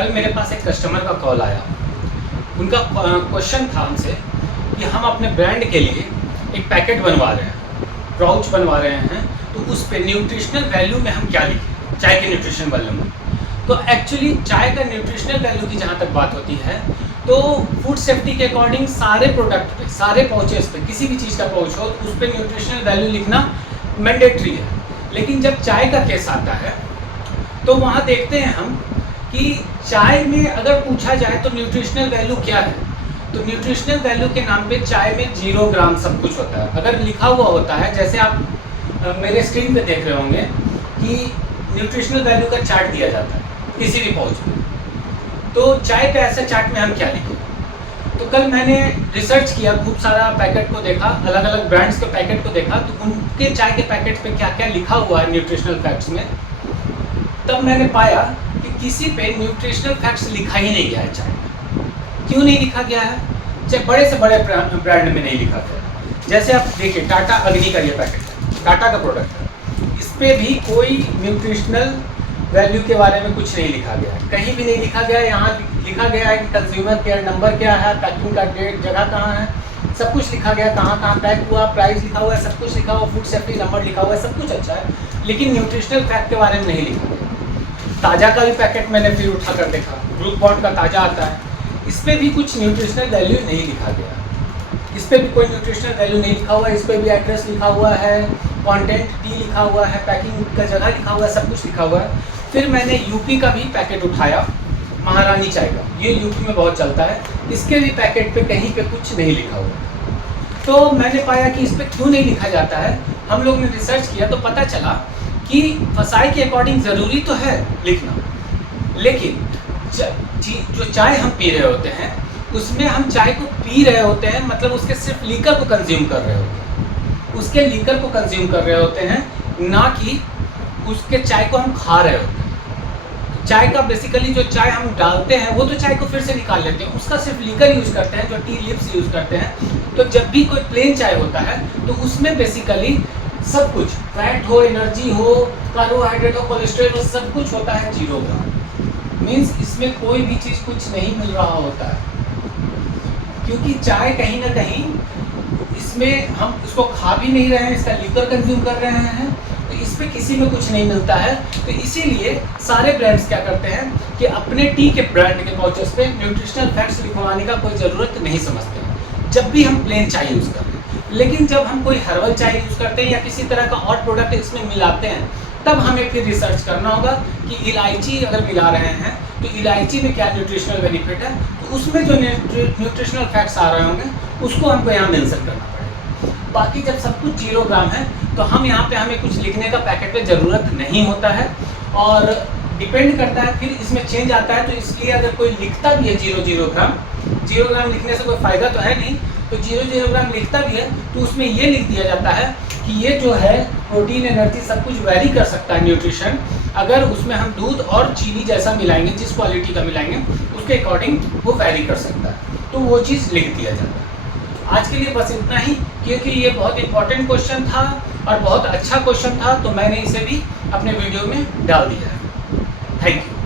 कल मेरे पास एक कस्टमर का कॉल आया। उनका क्वेश्चन था हमसे कि हम अपने ब्रांड के लिए एक पैकेट बनवा रहे हैं, पाउच बनवा रहे हैं, तो उस पे न्यूट्रिशनल वैल्यू में हम क्या लिखें, चाय के न्यूट्रिशन वैल्यू में। तो एक्चुअली चाय का न्यूट्रिशनल वैल्यू की जहाँ तक बात होती है तो फूड सेफ्टी के अकॉर्डिंग सारे प्रोडक्ट पे, सारे पाउचेस पे, किसी भी चीज़ का पाउच हो तो उस पर न्यूट्रिशनल वैल्यू लिखना मैंडेटरी है। लेकिन जब चाय का केस आता है तो वहाँ देखते हैं हम कि चाय में अगर पूछा जाए तो न्यूट्रिशनल वैल्यू क्या है, तो न्यूट्रिशनल वैल्यू के नाम पे चाय में 0 ग्राम सब कुछ होता है। अगर लिखा हुआ होता है, जैसे आप मेरे स्क्रीन पे देख रहे होंगे कि न्यूट्रिशनल वैल्यू का चार्ट दिया जाता है किसी भी पाउच में, तो चाय का ऐसे चार्ट में हम क्या लिखें। तो कल मैंने रिसर्च किया, खूब सारा पैकेट को देखा, अलग अलग ब्रांड्स के पैकेट को देखा, तो उनके चाय के पैकेट पे क्या क्या लिखा हुआ है न्यूट्रिशनल फैक्ट्स में। तब मैंने पाया कि किसी पे न्यूट्रिशनल फैक्ट्स लिखा ही नहीं गया है चाय में। क्यों नहीं लिखा गया है? चाहे बड़े से बड़े ब्रांड में नहीं लिखा गया। जैसे आप देखिए टाटा अग्नि का ये पैकेट है, टाटा का प्रोडक्ट है, इस पर भी कोई न्यूट्रिशनल वैल्यू के बारे में कुछ नहीं लिखा गया है, कहीं भी नहीं लिखा गया है। यहाँ लिखा गया है कि कंज्यूमर केयर नंबर क्या है, पैकिंग का डेट, जगह कहाँ है, सब कुछ लिखा गया है, कहाँ कहाँ पैक हुआ, प्राइस लिखा हुआ है, सब कुछ लिखा हुआ, फूड सेफ्टी नंबर लिखा हुआ है, सब कुछ अच्छा है, लेकिन न्यूट्रिशनल फैक्ट के बारे में नहीं लिखा गया। ताज़ा का भी पैकेट मैंने फिर उठा कर देखा, ग्रुप बॉन्ड का ताज़ा आता है, इस पर भी कुछ न्यूट्रिशनल वैल्यू नहीं लिखा गया, इस पर भी कोई न्यूट्रिशनल वैल्यू नहीं लिखा हुआ है। इस पर भी एड्रेस लिखा हुआ है, कंटेंट टी लिखा हुआ है, पैकिंग का जगह लिखा हुआ है, सब कुछ लिखा हुआ है। फिर मैंने यूपी का भी पैकेट उठाया, महारानी चाय का, ये यूपी में बहुत चलता है, इसके भी पैकेट पे कहीं पे कुछ नहीं लिखा हुआ। तो मैंने पाया कि इस पर क्यों नहीं लिखा जाता है। हम लोग ने रिसर्च किया तो पता चला कि फसाई के अकॉर्डिंग ज़रूरी तो है लिखना, लेकिन जो चाय हम पी रहे होते हैं उसमें हम चाय को पी रहे होते हैं, मतलब उसके सिर्फ लीकर को कंज्यूम कर रहे होते हैं, उसके लीकर को कंज्यूम कर रहे होते हैं, ना कि उसके चाय को हम खा रहे होते हैं। चाय का बेसिकली जो चाय हम डालते हैं वो तो चाय को फिर से निकाल लेते हैं, उसका सिर्फ लीकर यूज़ करते हैं, जो टी लिप्स यूज़ करते हैं। तो जब भी कोई प्लेन चाय होता है तो उसमें बेसिकली सब कुछ, फैट हो, एनर्जी हो, कार्बोहाइड्रेट हो, कोलेस्ट्रॉल हो, सब कुछ होता है 0 ग्राम। मीन्स इसमें कोई भी चीज़ कुछ नहीं मिल रहा होता है, क्योंकि चाय कहीं ना कहीं इसमें हम इसको खा भी नहीं रहे हैं, इसका लीकर कंज्यूम कर रहे हैं, तो इस पे किसी में कुछ नहीं मिलता है। तो इसीलिए सारे ब्रांड्स क्या करते हैं कि अपने टी के ब्रांड के पाउचेस पे न्यूट्रिशनल फैक्ट्स लिखवाने का कोई ज़रूरत नहीं समझते हैं जब भी हम प्लेन चाय यूज़ कर रहे हैं। लेकिन जब हम कोई हर्बल चाय यूज़ करते हैं या किसी तरह का और प्रोडक्ट इसमें मिलाते हैं, तब हमें फिर रिसर्च करना होगा कि इलायची अगर मिला रहे हैं तो इलायची में क्या न्यूट्रिशनल बेनिफिट है, तो उसमें जो न्यूट्रिशनल फैक्ट्स आ रहे होंगे उसको हमको यहाँ मेंशन करना पड़ेगा। बाकी जब सब कुछ 0 ग्राम है तो हम यहाँ पे हमें कुछ लिखने का पैकेट पे ज़रूरत नहीं होता है, और डिपेंड करता है फिर इसमें चेंज आता है। तो इसलिए अगर कोई लिखता भी है 0 ग्राम लिखने से कोई फ़ायदा तो है नहीं, तो 0 ग्राम लिखता भी है तो उसमें ये लिख दिया जाता है कि ये जो है प्रोटीन, एनर्जी सब कुछ वैरी कर सकता है न्यूट्रिशन, अगर उसमें हम दूध और चीनी जैसा मिलाएंगे, जिस क्वालिटी का मिलाएंगे उसके अकॉर्डिंग वो वैरी कर सकता है, तो वो चीज़ लिख दिया जाता है। आज के लिए बस इतना ही, क्योंकि ये बहुत इंपॉर्टेंट क्वेश्चन था और बहुत अच्छा क्वेश्चन था, तो मैंने इसे भी अपने वीडियो में डाल दिया है। Thank you.